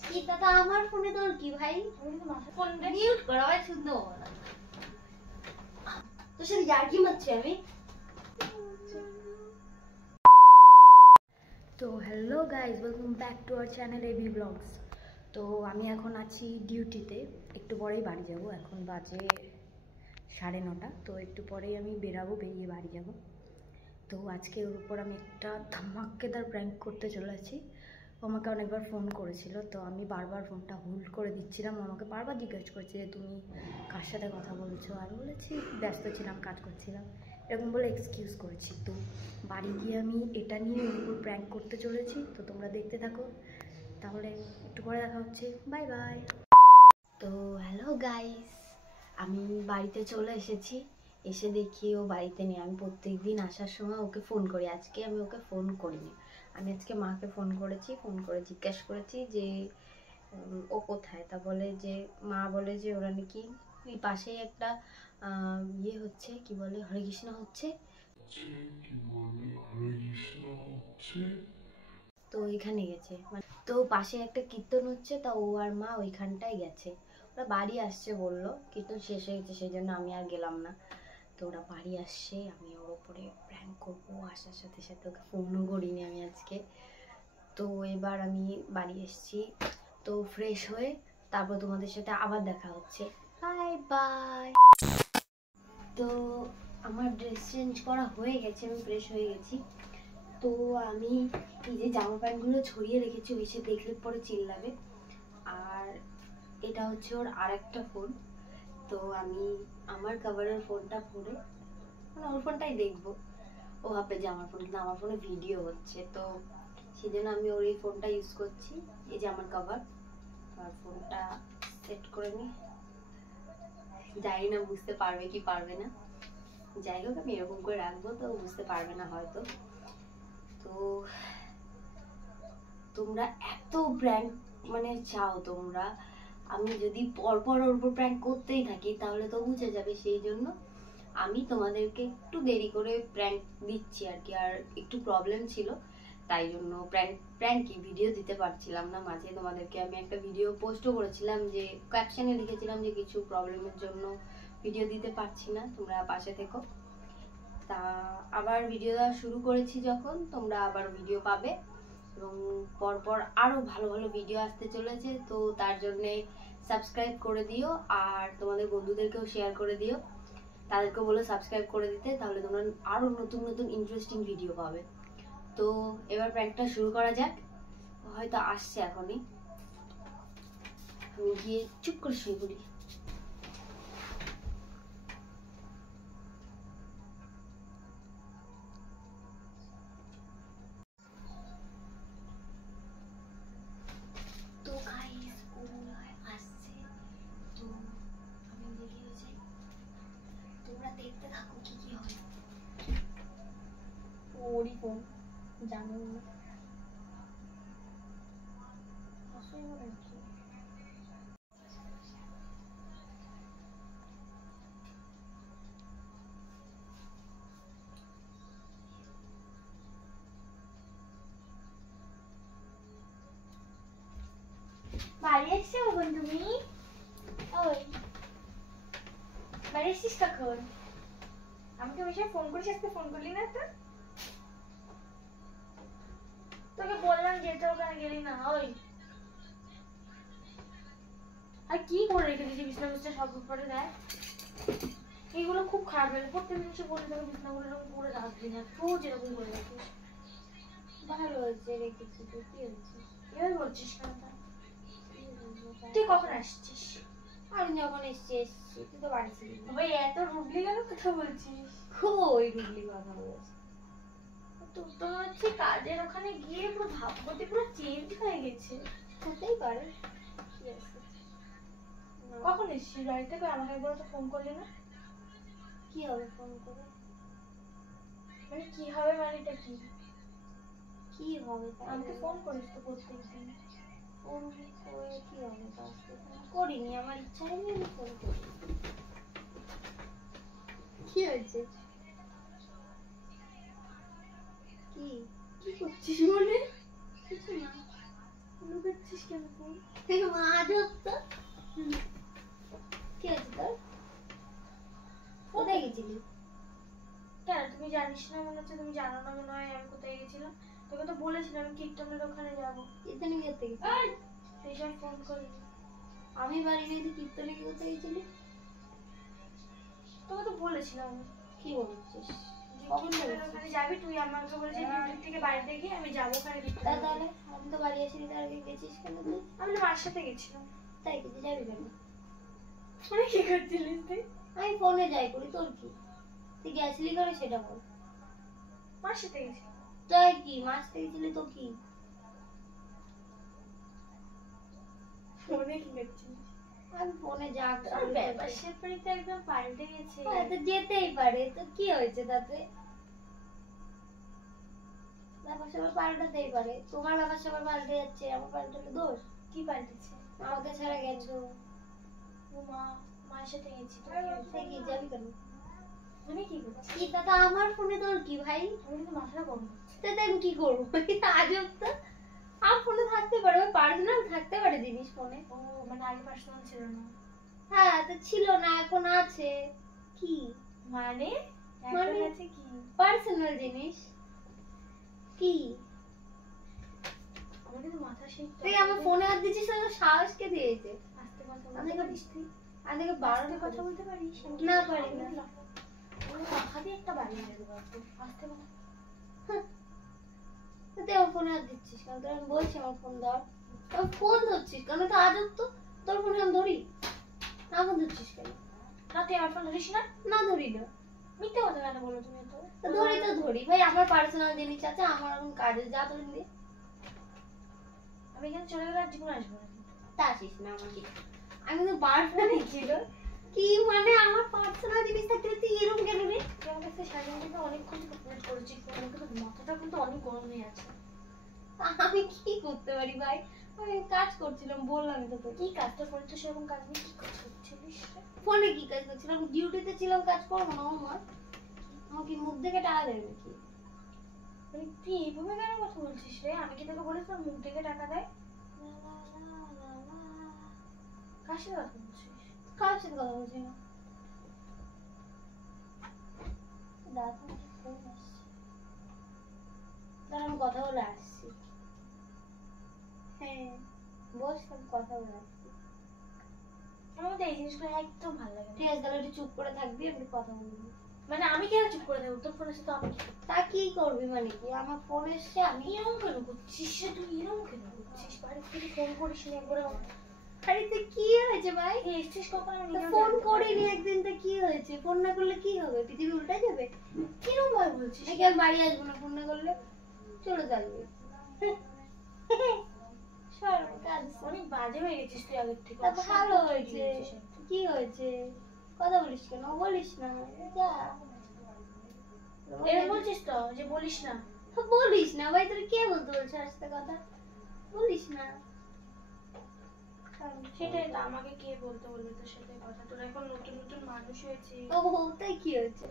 কি দাদা আমার ফোনে তোর কি ভাই? ফোন মিউট করা ভাই, শুনতে পাবো না। তোর সাথে ইয়ার্কি মারছি আমি। তো hello guys, welcome back to our channel AB blogs. তো আমি এখন আছি ডিউটিতে, একটু পরেই বাড়ি যাব। এখন বাজে 9:30। তো একটু পরেই আমি বেরাবো, বেরিয়ে বাড়ি যাব। তো আজকে ওর উপর আমি একটা ধামাক্কেদার প্র্যাঙ্ক করতে চলেছি। ও আমাকে অনেকবার ফোন করেছিল, তো আমি বারবার ফোনটা হোল্ড করে দিচ্ছিলাম। ও আমাকে বারবার জিজ্ঞেস করছে যে তুমি কার সাথে কথা বলছো, আর বলেছি ব্যস্ত ছিলাম, কাজ করছিলাম, এরকম বলে এক্সকিউজ করেছি। তো বাড়ি গিয়ে আমি এটা নিয়ে ওর উপর প্র্যাঙ্ক করতে চলেছি। তো তোমরা দেখতে থাকো, তাহলে একটু পরে দেখা হচ্ছে। Bye bye. তো হ্যালো গাইস, আমি বাড়িতে চলে এসেছি। এসে দেখি ও বাড়িতে নেই। আমি প্রত্যেক দিন আসার সময় ওকে ফোন করি, আজকে আমি ওকে ফোন করিনি। আমি আজকে মাকে ফোন করেছি, ফোন করে জিজ্ঞেস করেছি যে ও কোথায়। তা বলে যে মা বলে যে ওরা নাকি ওই পাশেই একটা ইয়ে হচ্ছে, কি বলে, হরে কৃষ্ণ হচ্ছে। তো ওইখানে গেছে, মানে তো পাশে একটা কীর্তন হচ্ছে, তা ও আর মা ওইখানটায় গেছে। ওরা বাড়ি আসছে বললো, কীর্তন শেষ হয়ে গেছে, সেই জন্য আমি আর গেলাম না। তো ওরা বাড়ি আসছে, আমি ওর ওপরে প্র্যাঙ্ক করবো। আসার সাথে সাথে ওকে ফোনও করিনি আমি আজকে। তো এবার আমি বাড়ি এসেছি, তো ফ্রেশ হয়ে তারপর তোমাদের সাথে আবার দেখা হচ্ছে। Bye bye. তো আমার ড্রেস চেঞ্জ করা হয়ে গেছে, আমি ফ্রেশ হয়ে গেছি। তো আমি এই যে জামা প্যান্টগুলো ছড়িয়ে রেখেছি, ওই সে দেখলে পরে চিল্লাবে। আর এটা হচ্ছে ওর আরেকটা ফোন। তো আমি আমার কভারের ফোনটা পরে, মানে ওর ফোনটাই দেখবো। ও ভাববে যে আমার ফোন, কিন্তু আমার ফোনে ভিডিও হচ্ছে, তো সেই জন্য আমি ওর এই ফোনটা ইউজ করছি। এই যে আমার কভার, আর ফোনটা সেট করে নিই। জানি না বুঝতে পারবে কি পারবে না, যাই হোক আমি এরকম করে রাখবো, তো বুঝতে পারবে না হয়তো। তো তোমরা এত প্র্যাঙ্ক মানে চাও তোমরা, আমি যদি পরপর ওর উপর প্র্যাঙ্ক করতেই থাকি তাহলে তো বুঝে যাবে। সেই জন্য আমি তোমাদেরকে একটু দেরি করে প্র্যাঙ্ক দিচ্ছি আর কি। আর একটু প্রবলেম ছিল, তাই জন্য প্র্যাঙ্কই ভিডিও দিতে পারছিলাম না। মাঝে তোমাদেরকে আমি একটা ভিডিও পোস্টও করেছিলাম, যে ক্যাপশনে লিখেছিলাম যে কিছু প্রবলেমের জন্য ভিডিও দিতে পারছি না, তোমরা পাশে থেকো। তা আবার ভিডিও দেওয়া শুরু করেছি যখন, তোমরা আবার ভিডিও পাবে, এবং পরপর আরও ভালো ভালো ভিডিও আসতে চলেছে। তো তার জন্যে সাবস্ক্রাইব করে দিও, আর তোমাদের বন্ধুদেরকেও শেয়ার করে দিও, তাদেরকেও বলো সাবস্ক্রাইব করে দিতে, তাহলে তোমরা আরও নতুন নতুন ইন্টারেস্টিং ভিডিও পাবে। তো এবার প্র্যাঙ্কটা শুরু করা যাক। হয়তো আসছে এখনই, আমি গিয়ে চুপ করে শুয়ে পড়ি। তো গাইস ও আসছে, তো আমি রেডি হয়ে যাই, তোমরা দেখতে থাকো কি কি হয়। ওরই ফোন, জানো না বাড়ি এসছো কখন তুমি? ওই বাড়ি এসছিস কখন? আমাকে ওই সময় ফোন করিস, আজকে ফোন করলি না তো? তোকে বললাম যেতে, ওখানে গেলি না। ওই আর কি করে রেখে দিয়েছি বিছনা বিছনা সব উপরে দেয়, এইগুলো খুব খারাপ লাগে। প্রত্যেক দিন সে বলে তোকে বিছনাগুলো এরকম করে রাখবি না, রোজ এরকম করে রাখিস। ভালো হয়েছে রেখেছি, তো কি হয়েছে এবার বলছিস কেন? তুই কখন আসছিস? আমি যখন এসছি তুই তো বাড়ি ছিলি। ভাই এত রুবলি কেন কথা বলছিস? ওই রুবলি কথা বলছিস? তোর তো হচ্ছে কাজের ওখানে গিয়ে পুরো ভাবগতি পুরো চেঞ্জ হয়ে গেছে। হতেই পারে, কি আছে। কখন এসছিস বাড়ি থেকে? আমাকে একবার তো ফোন করলি না। কি হবে ফোন করে? মানে কি হবে, মানে এটা কি কি হবে? আমাকে ফোন করিস তো প্রত্যেকদিন। ফোন করে কি হবে? করিনি, আমার ইচ্ছা হয়নি, আমি ফোন করি। কি হয়েছে? কি কি করছিস? মনে কিছু না, লুকাচ্ছিস কেন তুই? আজব তো। কি আছে তোর? কোথায় গেছিলি? কেন তুমি জানিস না? মনে হচ্ছে তুমি জানো না মনে হয় আমি কোথায় গেছিলাম। তোকে তো বলেছিলাম আমি কীর্তনের ওখানে যাবো। কীর্তনে গেতে গেছিলি? সেই সময় ফোন করি। আমি বাড়ি নেই, তুই কীর্তনে কি কোথায় গেছিলি? তোকে তো বলেছিলাম। কি বলছিস? ওখানে যাবি তুই, আমাকে বলেছিস ডিউটি থেকে বাড়িতে গিয়ে আমি যাবো ওখানে কীর্তন। তাহলে আমি তো বাড়ি আসিনি, তার আগে গেছিস কেন তুই? আমি তো মার সাথে গেছিলাম। তাই কি, তুই যাবি কেন? মানে কি করছিলিস তুই? আমি ফোনে যাই করি, তোর কি? তুই গেছিলি কেন সেটা বল। মার সাথে গেছি। তাই কি, মাছতে গেছিলি তো কি? ফোনে কি করছিস? আমি ফোনে যা আর ব্যাপার স্যাপারই তো একদম পাল্টে গেছে। তো যেতেই পারে, তো কি হয়েছে তাতে? ব্যাপার স্যাপার পাল্টাতেই পারে। তোমার ব্যাপার স্যাপার পাল্টে যাচ্ছে, আমার পাল্টালে দোষ? কি পাল্টেছে? আমাকে ছাড়া গেছো। ও মা, মায়ের সাথে গেছি। সে কি, যাবি কেন? মানে কি করছিস? কি দাদা, আমার ফোনে তোর কি ভাই? আমি কিন্তু মাথাটা গরম করছি। তাতে আমি কি করবো? আজব তো। আমার ফোনে থাকতে পারে, ওই পার্সোনাল থাকতে পারে জিনিস ফোনে। ও মানে আগে পার্সোনাল ছিল না? হ্যাঁ, তো ছিল না, এখন আছে। কি মানে? মানে এখন আছে কি? পার্সোনাল জিনিস। কি আমার কিন্তু মাথা সেই তুই আমার ফোনে হাত দিচ্ছিস, তো সাহস কে দিয়েছে? আস্তে কথা আমি বলতে দেখে পারিস তুই? আমি দেখে বারণ আস্তে কথা বলতে পারিস? না, পারি না। ওই মাথা দিয়ে একটা বাড়ি মেরে দেবো একদম। আস্তে কথা। তুই আমার ফোনে হাত দিচ্ছিস কেন? তোর আমি বলছি আমার ফোন ধর। আমার ফোন ধরছিস কেন? তো আজব তো। তোর ফোনে আমি ধরি না, ফোন ধরছিস কেন? না তুই আমার ফোন ধরিস না? না, ধরি না। মিথ্যে কথা কেন বলো তুমি তো? তো ধরি তো ধরি ভাই, আমার পার্সোনাল জিনিস আছে, আমার এখন কাজে যা তোর দিয়ে। আমি এখানে চলে গেলে আর জীবন আসবো না। তা আসিস না আমাকে। আমি তো বার ফোনে ছিল। কি মানে আমার পার্সোনাল জিনিস থাকতে তুই এরকম কেন রে? তুই আমার কাছে সারাদিন কিন্তু অনেকক্ষণ কমপ্লিট করেছিস, আমার কিন্তু মাথাটা কিন্তু অনেক গরম হয়ে আছে। আমি কি করতে পারি ভাই? আমি কাজ করছিলাম, বললাম তো তোকে। কি কাজটা করে তো সেরকম কাজ নেই, কি কাজ করছিলিস? ফোনে কি কাজ করছিলাম? ডিউটিতে ছিলাম, কাজ করবো না আমার? আমাকে মুখ দেখে টাকা দেবে নাকি? মানে তুই এইভাবে কেন কথা বলছিস রে? আমি কি তোকে বলেছিলাম মুখ থেকে টাকা দেয়? কার সাথে কথা বলছিস? কার সাথে কথা বলছি না। দাদা ফোন আসছে, দাঁড়া আমি কথা বলে আসছি। হ্যাঁ বস, আমি কথা বলে আসছি। আমার মধ্যে এই জিনিসগুলো একদম ভালো লাগে না। ঠিক আছে, তাহলে একটু চুপ করে থাকবি, আমি কথা বলবো। মানে আমি কেন চুপ করে দেবো? তোর ফোনে তো আমি তা কি করবি মানে কি? আমার ফোন এসছে, আমি এরকম কেন করছিস রে? তুই এরকম কেন করছিস? বাড়ি থেকে ফোন করিস নি একবার? বাড়িতে কি হয়েছে ভাই? এসছিস কখন? আমি তো নিজেও ফোন জানতে করিনি পারিনি। একদিন, তো কি হয়েছে? ফোন না করলে কি হবে? পৃথিবী উল্টে যাবে? কিরকম ভাবে বলছিস? নাকি আমি বাড়ি আসবো না ফোন না করলে? চলে যাবে। সর, কাজ আছে। অনেক বাজে হয়ে গেছিস তুই আগের থেকে। তা ভালো অসভ্য তৈরি হয়েছে। হয়েছিস একদম। কি হয়েছে? কথা বলিস কেন? বলিস না, যা। এরকম বলছিস তো যে বলিস না? তো বলিস না ভাই, তোর কে বলতে বলছে আসতে কথা? বলিস না। সেটাই তো, আমাকে কে বলতে বলবে? তো সেটাই কথা। তোর এখন নতুন নতুন মানুষ হয়েছে, ও তাই কি হয়েছে?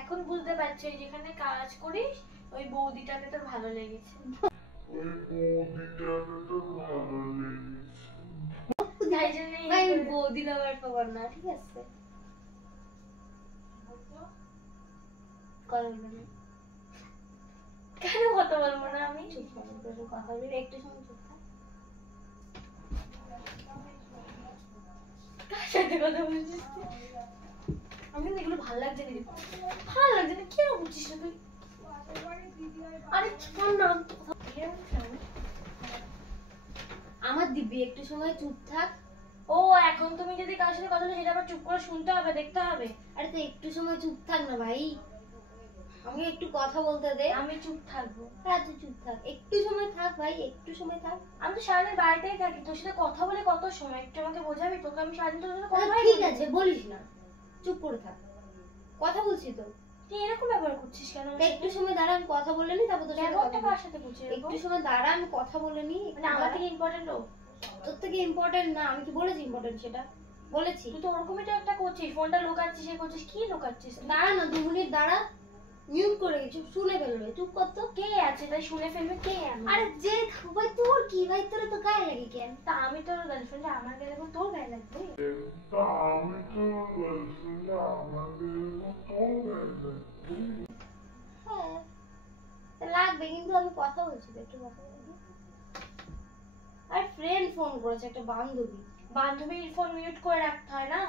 এখন বুঝতে পারছি ওই যেখানে কাজ করিস ওই বৌদিটাকে তোর ভালো লেগেছে। তাই জন্যই ভাই বৌদি লাভার পাবার না, ঠিক আছে? কথা বলবে না। কেন কথা বলবো না আমি? চুপ কর, তোর সাথে কথা বলবি, একটু সময় চুপ থাক। কার সাথে কথা বলছিস তুই? আমি কিন্তু এগুলো ভালো লাগছে না, ভালো লাগছে না। কেন বলছিস না তুই? আরে শোন না, এরকম কেন? আমার দিব্যি একটু সময় চুপ থাক। ও এখন তুমি যদি কার সাথে কথা বলো সেটা আবার চুপ করে শুনতে হবে, দেখতে হবে? আরে তো একটু সময় চুপ থাক না ভাই, আমাকে একটু কথা বলতে দে। আমি চুপ থাকবো? হ্যাঁ তুই চুপ থাক, একটু সময় থাক ভাই, একটু সময় থাক। আমি তো সারাদিন বাড়িতেই থাকি, তোর সাথে কথা বলে কত সময়? একটু আমাকে বোঝাবি? তোকে আমি সারাদিন তোর সাথে কথা ঠিক আছে, বলিস না, চুপ করে থাক, কথা বলছি তো। তুই এরকম ব্যবহার করছিস কেন? একটু সময় দাঁড়া, আমি কথা বলে নি, তারপর তোর সাথে ব্যবহারটা কথা কার বলবো। সাথে করছিস? একটু সময় দাঁড়া, আমি কথা বলে নি। মানে আমার থেকে ইম্পর্টেন্ট ও? তোর থেকে ইম্পর্টেন্ট না, আমি কি বলেছি ইম্পর্টেন্ট সেটা? বলেছি। তুই তো ওরকমই তো একটা করছিস, ফোনটা লুকাচ্ছিস, এ করছিস, কি লুকাচ্ছিস? দাঁড়া না, 2 মিনিট দাঁড়া। মিউট করে গেছি, শুনে ফেলবে, চুপ কর তো। কে আছে তাই শুনে ফেলবে? কে আমি? আরে যে ভাই তোর কি ভাই, তোর তো গায়ে লাগে কেন? তা আমি তোর গার্লফ্রেন্ড, আমার গায়ে লাগবে, তোর গায়ে লাগবে? হ্যাঁ তা লাগবে, কিন্তু আমি কথা বলছি তো, একটু কথা বলবি। আর ফ্রেন্ড ফোন করেছে, একটা বান্ধবী। বান্ধবীর ফোন মিউট করে রাখতে হয় না?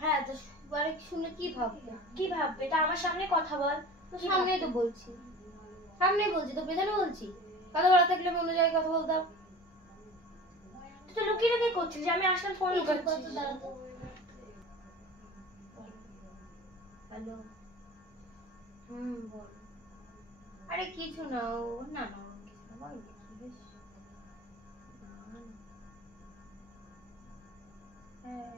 হ্যাঁ তো বারে শুনে কি ভাববে? কি ভাববে? তা আমার সামনে কথা বল। তো সামনেই তো বলছি, সামনেই বলছি তো, পেছনে বলছি? কথা বলা থাকলে আমি অন্য জায়গায় কথা বলতাম। তুই তো লুকিয়ে লুকিয়ে করছিস যে আমি আসলাম ফোন এই চুপ কর তো, লুকাচ্ছিস। দাঁড়া তো। হ্যালো। বল। আরে কিছু না, ও না না ও কিছু না, বল কি বেশ। না, না। হ্যাঁ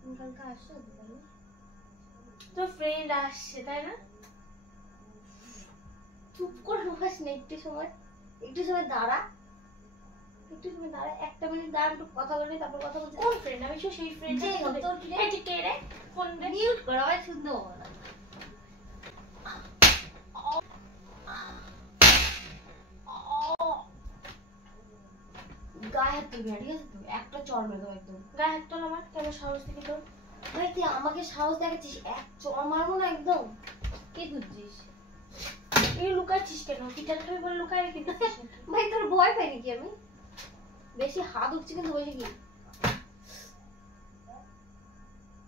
তুমি কালকে আসছো তো বলো? তোর ফ্রেন্ড আসছে তাই না? চুপ করে বস না একটু সময়, একটু সময় দাঁড়া, একটু সময় দাঁড়া, একটা মিনিট দাঁড়া, একটু কথা বলি, তারপর কথা বলছি। কোন ফ্রেন্ড? আমি শুধু সেই ফ্রেন্ড। যে হোক, তোর কি রে? এই তুই কে রে? ফোন রে। মিউট কর, আবার শুনতে পাবো না। গায়ে হাত তুলবি না, ঠিক আছে? তো একটা চড় মেরে দেবো একদম। গায়ে হাত তোল আমার, কেমন সাহস দেখি তোর? ভাই তুই আমাকে সাহস দেখাচ্ছিস, এক চড় মারবো না একদম। কি বুঝছিস? এই লুকাচ্ছিস কেন? টিচার তুই বলে লুকায় রেখে দিচ্ছিস নাকি? ভাই তোর ভয় পাই নাকি আমি? বেশি হাত উঠছে কিন্তু, বসে কি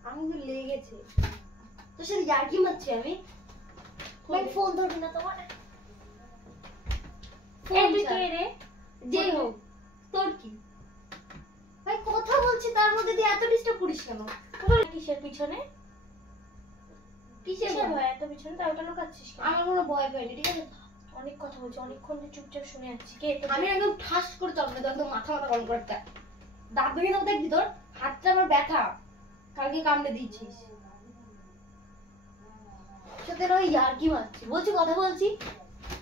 আমি তো লেগেছে তোর সাথে ইয়ার্কি মারছি আমি। ভাই ফোন ধরবি না তোমার? এই তুই কে রে? যেই হোক, তোর কি? ভাই কথা বলছি, তার মধ্যে দিয়ে এত ডিস্টার্ব করিস কেন? তোর কিসের পিছনে? কিসের কিসের ভয়? ভয় এত পিছনে? তা ওটা লুকাচ্ছিস কেন? আমার কোনো ভয় পাইনি, ঠিক আছে? অনেক কথা বলছি, অনেকক্ষণ ধরে চুপচাপ শুনে যাচ্ছি। কে তোর? আমি একদম ঠাস করে চলবে, একদম মাথা মাথা গরম করে একটা দাঁত ভেঙে দেবো দেখবি, তোর হাতটা আমার ব্যথা, কালকে কামড়ে দিয়েছিস। সাথে ওই ইয়ার্কি মারছি, বলছি কথা বলছি।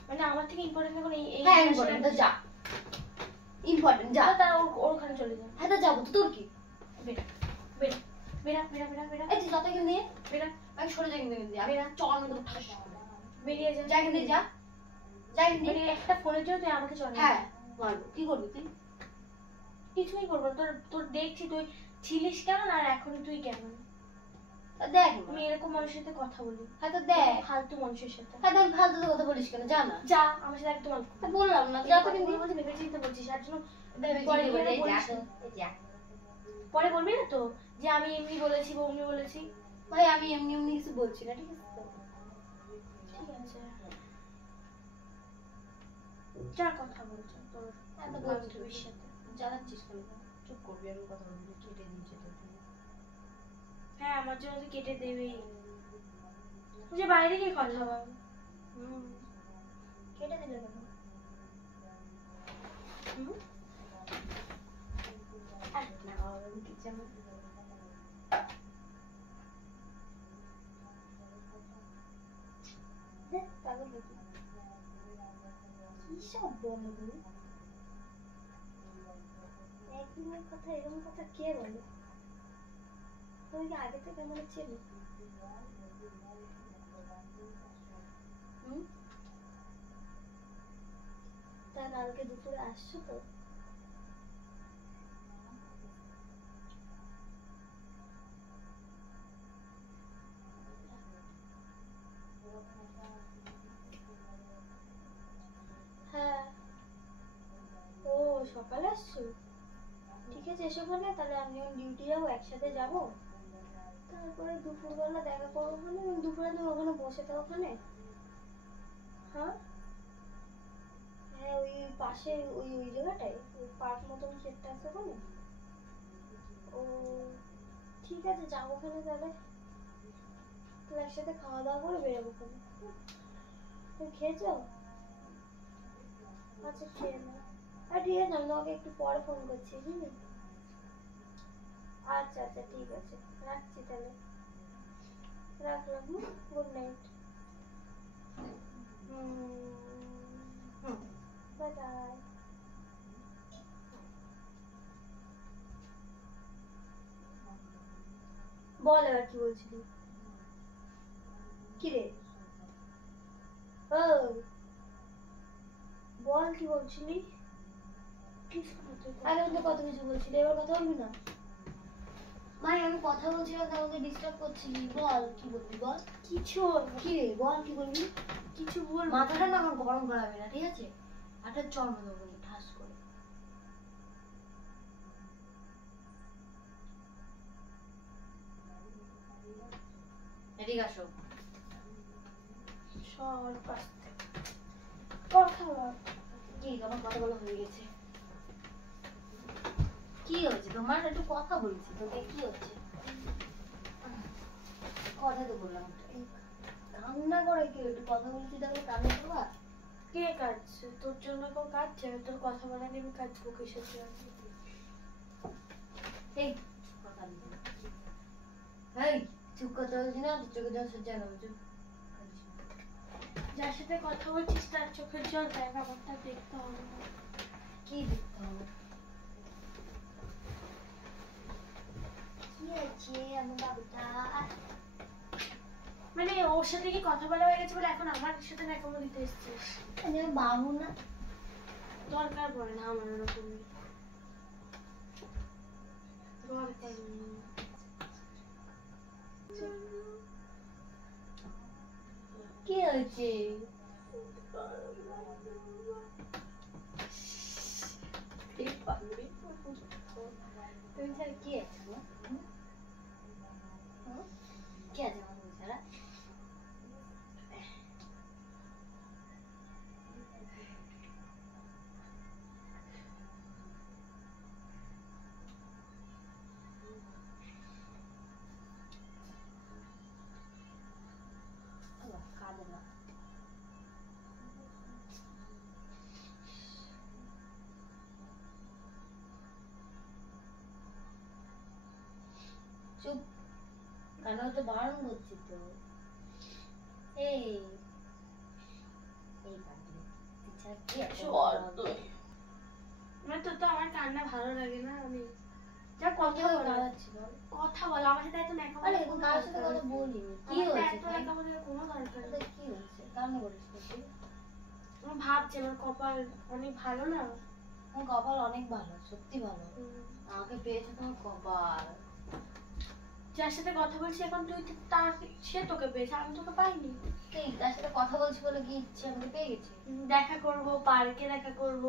মানে আমার থেকে ইম্পর্টেন্ট এখন এই হ্যাঁ ইম্পর্টেন্ট, তো যা, ইম্পর্টেন্ট যা। তা ওর ওখানে চলে যা। হ্যাঁ তো যাবো তো, তোর কি? বেরা বেরা বেরা বেরা বেরা বেরা এই তুই যত এখান দিয়ে, বেরা আমি সরে যাই কিন্তু এখান দিয়ে, আমি না চল মতো ঠাস করে। বেরিয়ে যা। যা এখান দিয়ে, যা যা এখান দিয়ে। মানে একটা ফোনের জন্য তুই আমাকে চলে? হ্যাঁ মারবো, কি করবি তুই? কিছুই করবো না। তোর তোর দেখছি তুই ছিলিস কেমন আর এখন তুই কেমন। তা দেখ না। আমি এরকম মানুষের সাথে কথা বলি? হ্যাঁ তো দেখ। ফালতু মানুষের সাথে? হ্যাঁ তো ফালতু তো কথা বলিস কেন, যা না। যা আমার সাথে একদম আলতু। তা বললাম না, যা তো কিন্তু। বলতে ভেবে চিন্তে বলছিস আর জন্য ভেবে পরে চিন্তে বলে, গিয়ে এই যা বলিস তো, না। এই যা। পরে বলবি না তো যে আমি এমনি বলেছি বা অমনি বলেছি? ভাই আমি এমনি এমনি কিছু বলছি না, ঠিক আছে তো? ঠিক আছে, যা কথা বলছো তোর হ্যাঁ তো বলছি, বান্ধবীর সাথে। জানাচ্ছিস কেন? চুপ করবি, আমি কথা বলবি, কেটে দিয়েছে তোর জন্য। হ্যাঁ আমার জন্য তো কেটে দেবেই। তুই যে বাইরে গিয়ে কথা বল। কেটে দিলে কেন? আর না বাবা, আমি কিছু জানি না। দেখ, পাগল নাকি? কি সব বলো তুমি? একদিনের কথা এরকম কথা কে বলে? তুমি কি আগে থেকে আমার চেনো? হুম? তা কালকে দুপুরে আসছো তো? হ্যাঁ। ও সকালে আসছো? ঠিক আছে এসো, বলে তাহলে আমিও ডিউটি যাবো, একসাথে যাবো। তারপরে দুপুরবেলা দেখা করবো ওখানে, দুপুরে তুমি ওখানে বসে থাকো ওখানে। হ্যাঁ হ্যাঁ, ওই পাশে ওই ওই জায়গাটায়, ওই পার্ক মতন কি একটা আছে ওখানে। ও ঠিক আছে, যাবো ওখানে তাহলে, তাহলে একসাথে খাওয়া দাওয়া করে বেরোবো ওখানে। তুমি খেয়েছো? আচ্ছা খেয়ে নাও। আর ঠিক আছে, আমি তোমাকে একটু পরে ফোন করছি, হুম? আচ্ছা আচ্ছা ঠিক আছে, রাখছি তাহলে, রাখলাম, হুম, গুড নাইট। হুম, বাই বাই। বল এবার কি বলছিলি? কি রে? ও বল কি বলছিলি? কি শোনাতে? আগে তো কত কিছু বলছিলি, এবার কথা বলবি না? ভাই আমি কথা বলছিলাম, আমাকে ডিস্টার্ব করছিলি। বল কি বলবি, বল। কিছু কি রে বল, কি বলবি? কিছু বল। মাথাটা না আমার গরম করাবি না, ঠিক আছে? একটা চড় দেবো কিন্তু ঠাস করে। এদিকে আসো। সর পাশে কথা বল। কি আমার কথা বলা হয়ে গেছে? কি হয়েছে তোমার? একটু কথা বলছি তোকে, কি হচ্ছে? কথা তো বললাম, কান্না করে কেউ একটু কথা বলছি তাহলে কান্না করবা? কে কাটছে? তোর জন্য কেউ কাটছে? তোর কথা বলা নিয়ে আমি কাটবো কিসের জন্য? এই কথা বলছি না। এই চুপ কথা বলছি না, চোখে জল সহ্য হবে, চুপ। যার সাথে কথা বলছিস তার চোখের জল দেখ, আমারটা দেখতে হবে না। কি দেখতে হবে? কি আছে আমার বাবুটা? মানে ওর সাথে কি কথা বলা হয়ে গেছে বলে এখন আমার সাথে ন্যাকামো দিতে এসছিস? আমি বাবু না। দরকার পড়ে না আমার ওরকম, দরকার নেই। কি হয়েছে? তুমি স্যার কি আছে গো? কি আছে আমার ছাড়া? কাঁদে না। চুপ, কান্না তো বারণ করছি তো। এই এই কাঁদবে, তুই ছাড়া কি আছে? মানে তোর তো আমার কান্না ভালো লাগে না। আমি যা কথা বল, কাঁদাচ্ছি বল। কথা বল আমার সাথে, এত ন্যাকামো আরে কোনো কার সাথে দরকার কথা নেই। বলিনি। কি আমার সাথে হয়েছে? এত ন্যাকামো দেওয়ার কোনো দরকার নেই। কি হয়েছে? কান্না করিস না তুই। আমি ভাবছি আমার কপাল অনেক ভালো না। আমার কপাল অনেক ভালো, সত্যি ভালো। আমাকে পেয়েছে তোমার কপাল। যার সাথে কথা বলছি এখন তুই তার, সে তোকে পেয়েছে, আমি তোকে পাইনি। এই তার সাথে কথা বলছি বলে কি ইচ্ছে আমাকে পেয়ে গেছে? দেখা করব, পার্কে দেখা করব,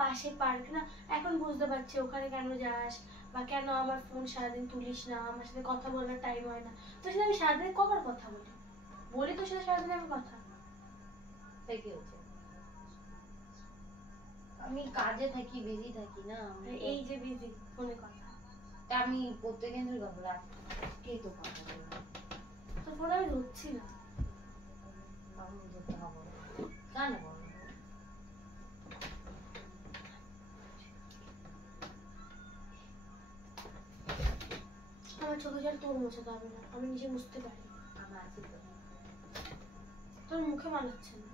পাশে পার্ক না, এখন বুঝতে পারছি ওখানে কেন যাস বা কেন আমার ফোন সারাদিন তুলিস না, আমার সাথে কথা বলার টাইম হয় না। তোর সাথে আমি সারাদিন কবার কথা বলি? বলি তোর সাথে সারাদিন আমি কথা? তাই কি হচ্ছে? আমি কাজে থাকি, বিজি থাকি না। এই যে বিজি ফোনে কথা, আমি প্রত্যেকদিন ধরে কথা রাখতেই তো কথা বলবো। তোর ফোন আমি ধরছি না। আমি ধরতে হবে না। কেন বলবো? আমার চোখে জল তোর মোছাতে হবে না, আমি নিজে মুছতে পারি। আমার আছে তো। তোর মুখে মানাচ্ছে না,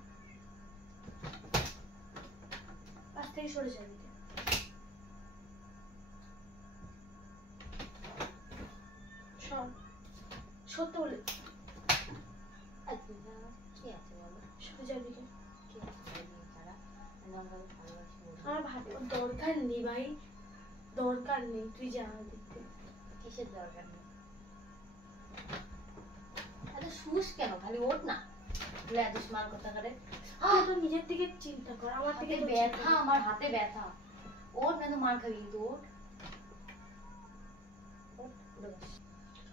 কাছ থেকে সরে যাবি। সর, সত্য বলে আচ্ছা, কি আছে বলো? সরে যাবি। কি আছে বলো ছাড়া? আমি আমাকে ভালোবাসি বলবো। আমার ভাবার দরকার নেই ভাই, দরকার নেই, তুই যা দেখতে। কিসের দরকার নেই? এত শুস কেন? খালি ওঠ না, এত স্মার্ট কথা করে। তুই তো নিজের দিকে চিন্তা কর, আমার হাতে দিকে তো ব্যথা, চিন্তা কর। আমার হাতে ব্যথা। ওঠ না তো মার খাবি কিন্তু, ওঠ। ওঠ, উঠে বস।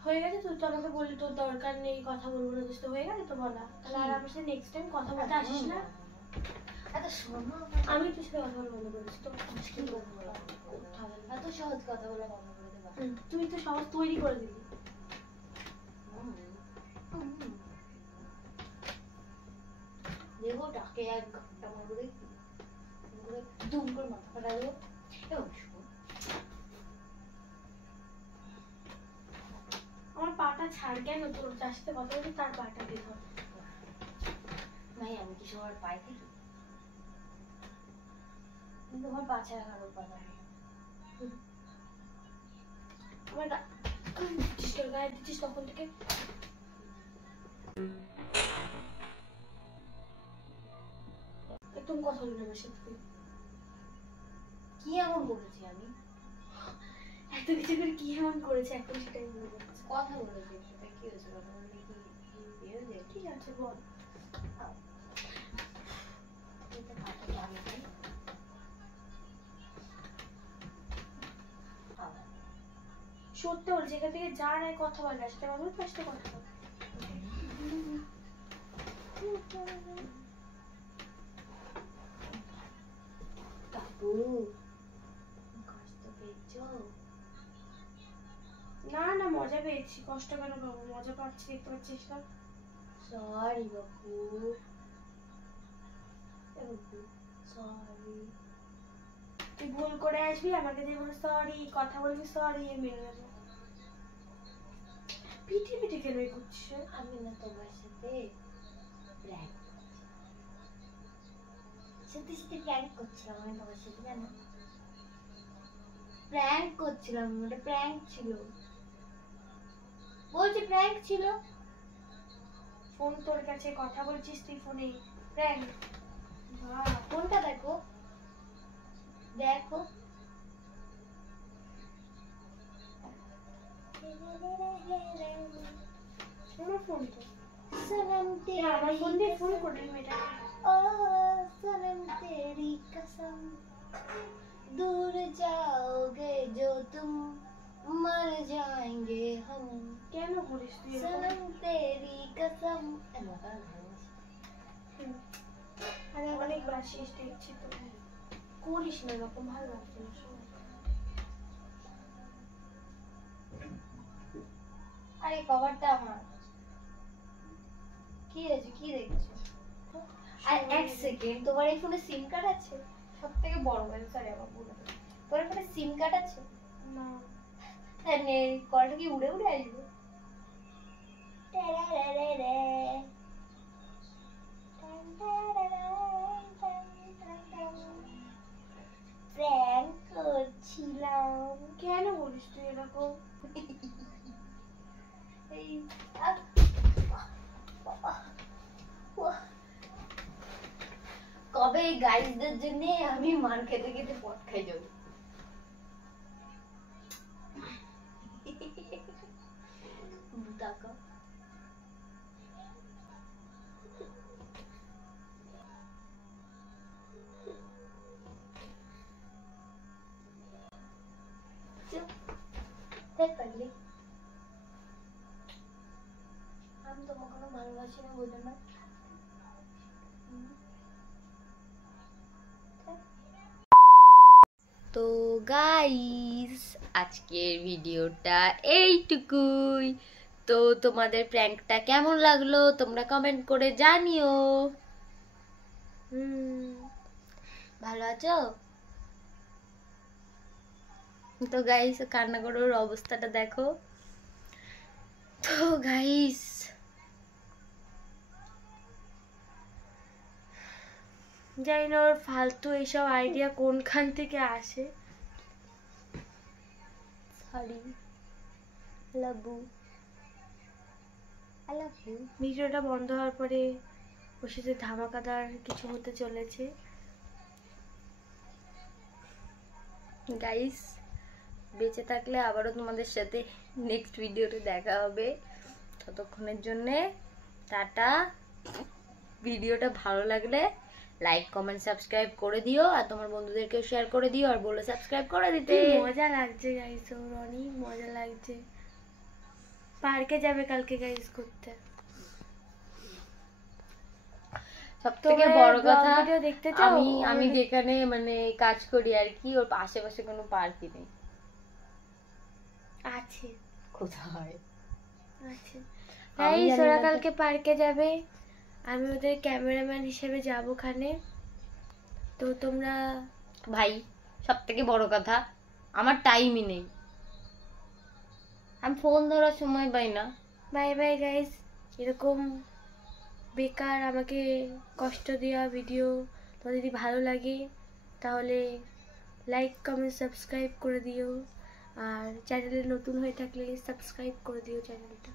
হয়ে গেছে, তুই তো আমাকে বললি তোর দরকার নেই, কথা বলবো না, তো হয়ে গেছে তো বলা। তাহলে আর আমার সাথে নেক্সট টাইম কথা বলতে আসিস না। এত শোনো, আমি তোর সাথে কথা বলা বন্ধ করেছি তো। মুশকিল কথা বলা বন্ধ করে দাও। এত সহজ কথা বলা বন্ধ করে দেবা? তুই তো সহজ তৈরি করে দিবি। দেখো টাকে এক ঘন্টা মারবো, দেখি দুম করে মাথা ফাটা দেবো। এবং শোন, আমার পাটা ছাড় কেন? তোর যার সাথে কথা বলছি তার পাটা দিয়ে ধর। ভাই আমি কি সবার পাই থাকি? কিন্তু আমার পা ছাড়া কারোর পা থাকে না। আমার গায়ে দিচ্ছিস তখন থেকে। একদম কথা বলি না আমার সাথে। কি এমন বলেছি আমি? এত কিছু করে কি এমন করেছে এখন সেটাই বলবো। কথা বলেছি, সেটা কি হয়েছে? কথা বললে কি ইয়ে হয়ে যায়? ঠিক আছে বল। এটা কাটাতে আমি চাই। সত্যি বলছি, এখান থেকে যা নাই কথা বলে আসতে আমার ফার্স্টে কথা বল। বাবু, কষ্ট পেয়েছো? না না, মজা পেয়েছি। কষ্ট কেন পাবো? মজা পাচ্ছি, দেখতে পাচ্ছিস না? সরি বাবু, সরি। তুই ভুল করে আসবি, আমাকে দিয়ে বলে সরি, কথা বলবি সরি, মেনে নেবো। পিটি পিটি কেন করছে? আমি না তোমার সাথে প্র্যাঙ্ক সত্যি সত্যি প্র্যাঙ্ক করছিলাম। আমি তোমার সাথে, জানো, প্র্যাঙ্ক করছিলাম। ওটা প্র্যাঙ্ক ছিল, বলছি প্র্যাঙ্ক ছিল। ফোন তোর কাছে, কথা বলছিস তুই ফোনে, প্র্যাঙ্ক? ফোনটা দেখো, দেখো। আমার ফোন তো सनम আমার ফোন तेरी দিয়ে ফোন করলি মেয়েটাকে। ओह सनम तेरी कसम, दूर जाओगे जो तुम, मर जाएंगे हम। কেন করিস তুই এরকম? सनम तेरी कसम। আরে অনেক বাসিস, দেখছি তো। করিস না এরকম, ভালো লাগছে না শোন। আরে কভারটা আমার। কি হয়েছে, কি দেখছো? আর এক সেকেন্ড, তোমার এই ফোনে সিম কার্ড আছে? সব থেকে বড় কথা, সরি আমার ভুল হয়ে গেছে। তোমার ফোনে সিম কার্ড আছে? না। তাহলে কলটা কি উড়ে উড়ে আসবে? টেরারেরে। প্র্যাঙ্ক করছিলাম। কেন করিস তুই এরকম? এই কবে গাইজদের জন্য আমি মার খেতে খেতে পট খাই যাবো। টাকা পারলি, আমি তোমাকে কোনো ভালোবাসি না, বোঝো না? তো গাইস, আজকের ভিডিওটা এইটুকুই। তো তোমাদের প্র্যাঙ্কটা কেমন লাগলো তোমরা কমেন্ট করে জানিও। ভালো আছো তো গাইস? কান্না করে ওর অবস্থাটা দেখো। তো গাইস, জানি না ওর ফালতু এইসব আইডিয়া কোনখান থেকে আসে। Sorry, love you, I love you. ভিডিওটা বন্ধ হওয়ার পরে ওর সাথে ধামাকাদার কিছু হতে চলেছে। গাইস, বেঁচে থাকলে আবারও তোমাদের সাথে নেক্সট ভিডিওতে দেখা হবে। ততক্ষণের জন্যে টাটা। ভিডিওটা ভালো লাগলে লাইক কমেন্ট সাবস্ক্রাইব করে দিও, আর তোমার বন্ধুদেরকেও শেয়ার করে দিও, আর বলে সাবস্ক্রাইব করে দিতে। মজা লাগছে গাইস, ওর অনেক মজা লাগছে। পার্কে যাবে কালকে গাইস ঘুরতে। সবথেকে বড় কথা, দেখতে চাও? আমি যেখানে মানে কাজ করি আর কি, ওর আশেপাশে কোনো পার্কই নেই। আছে, কোথায় আছে গাইস। ওরা কালকে পার্কে যাবে, আমি ওদের ক্যামেরাম্যান হিসেবে যাব ওখানে। তো তোমরা, ভাই সবথেকে বড় কথা, আমার টাইমই নেই, আমি ফোন ধরার সময় পাই না। Bye bye guys. এরকম বেকার আমাকে কষ্ট দেওয়া ভিডিও তোমার যদি ভালো লাগে তাহলে লাইক কমেন্ট সাবস্ক্রাইব করে দিও, আর চ্যানেলে নতুন হয়ে থাকলে সাবস্ক্রাইব করে দিও চ্যানেলটা।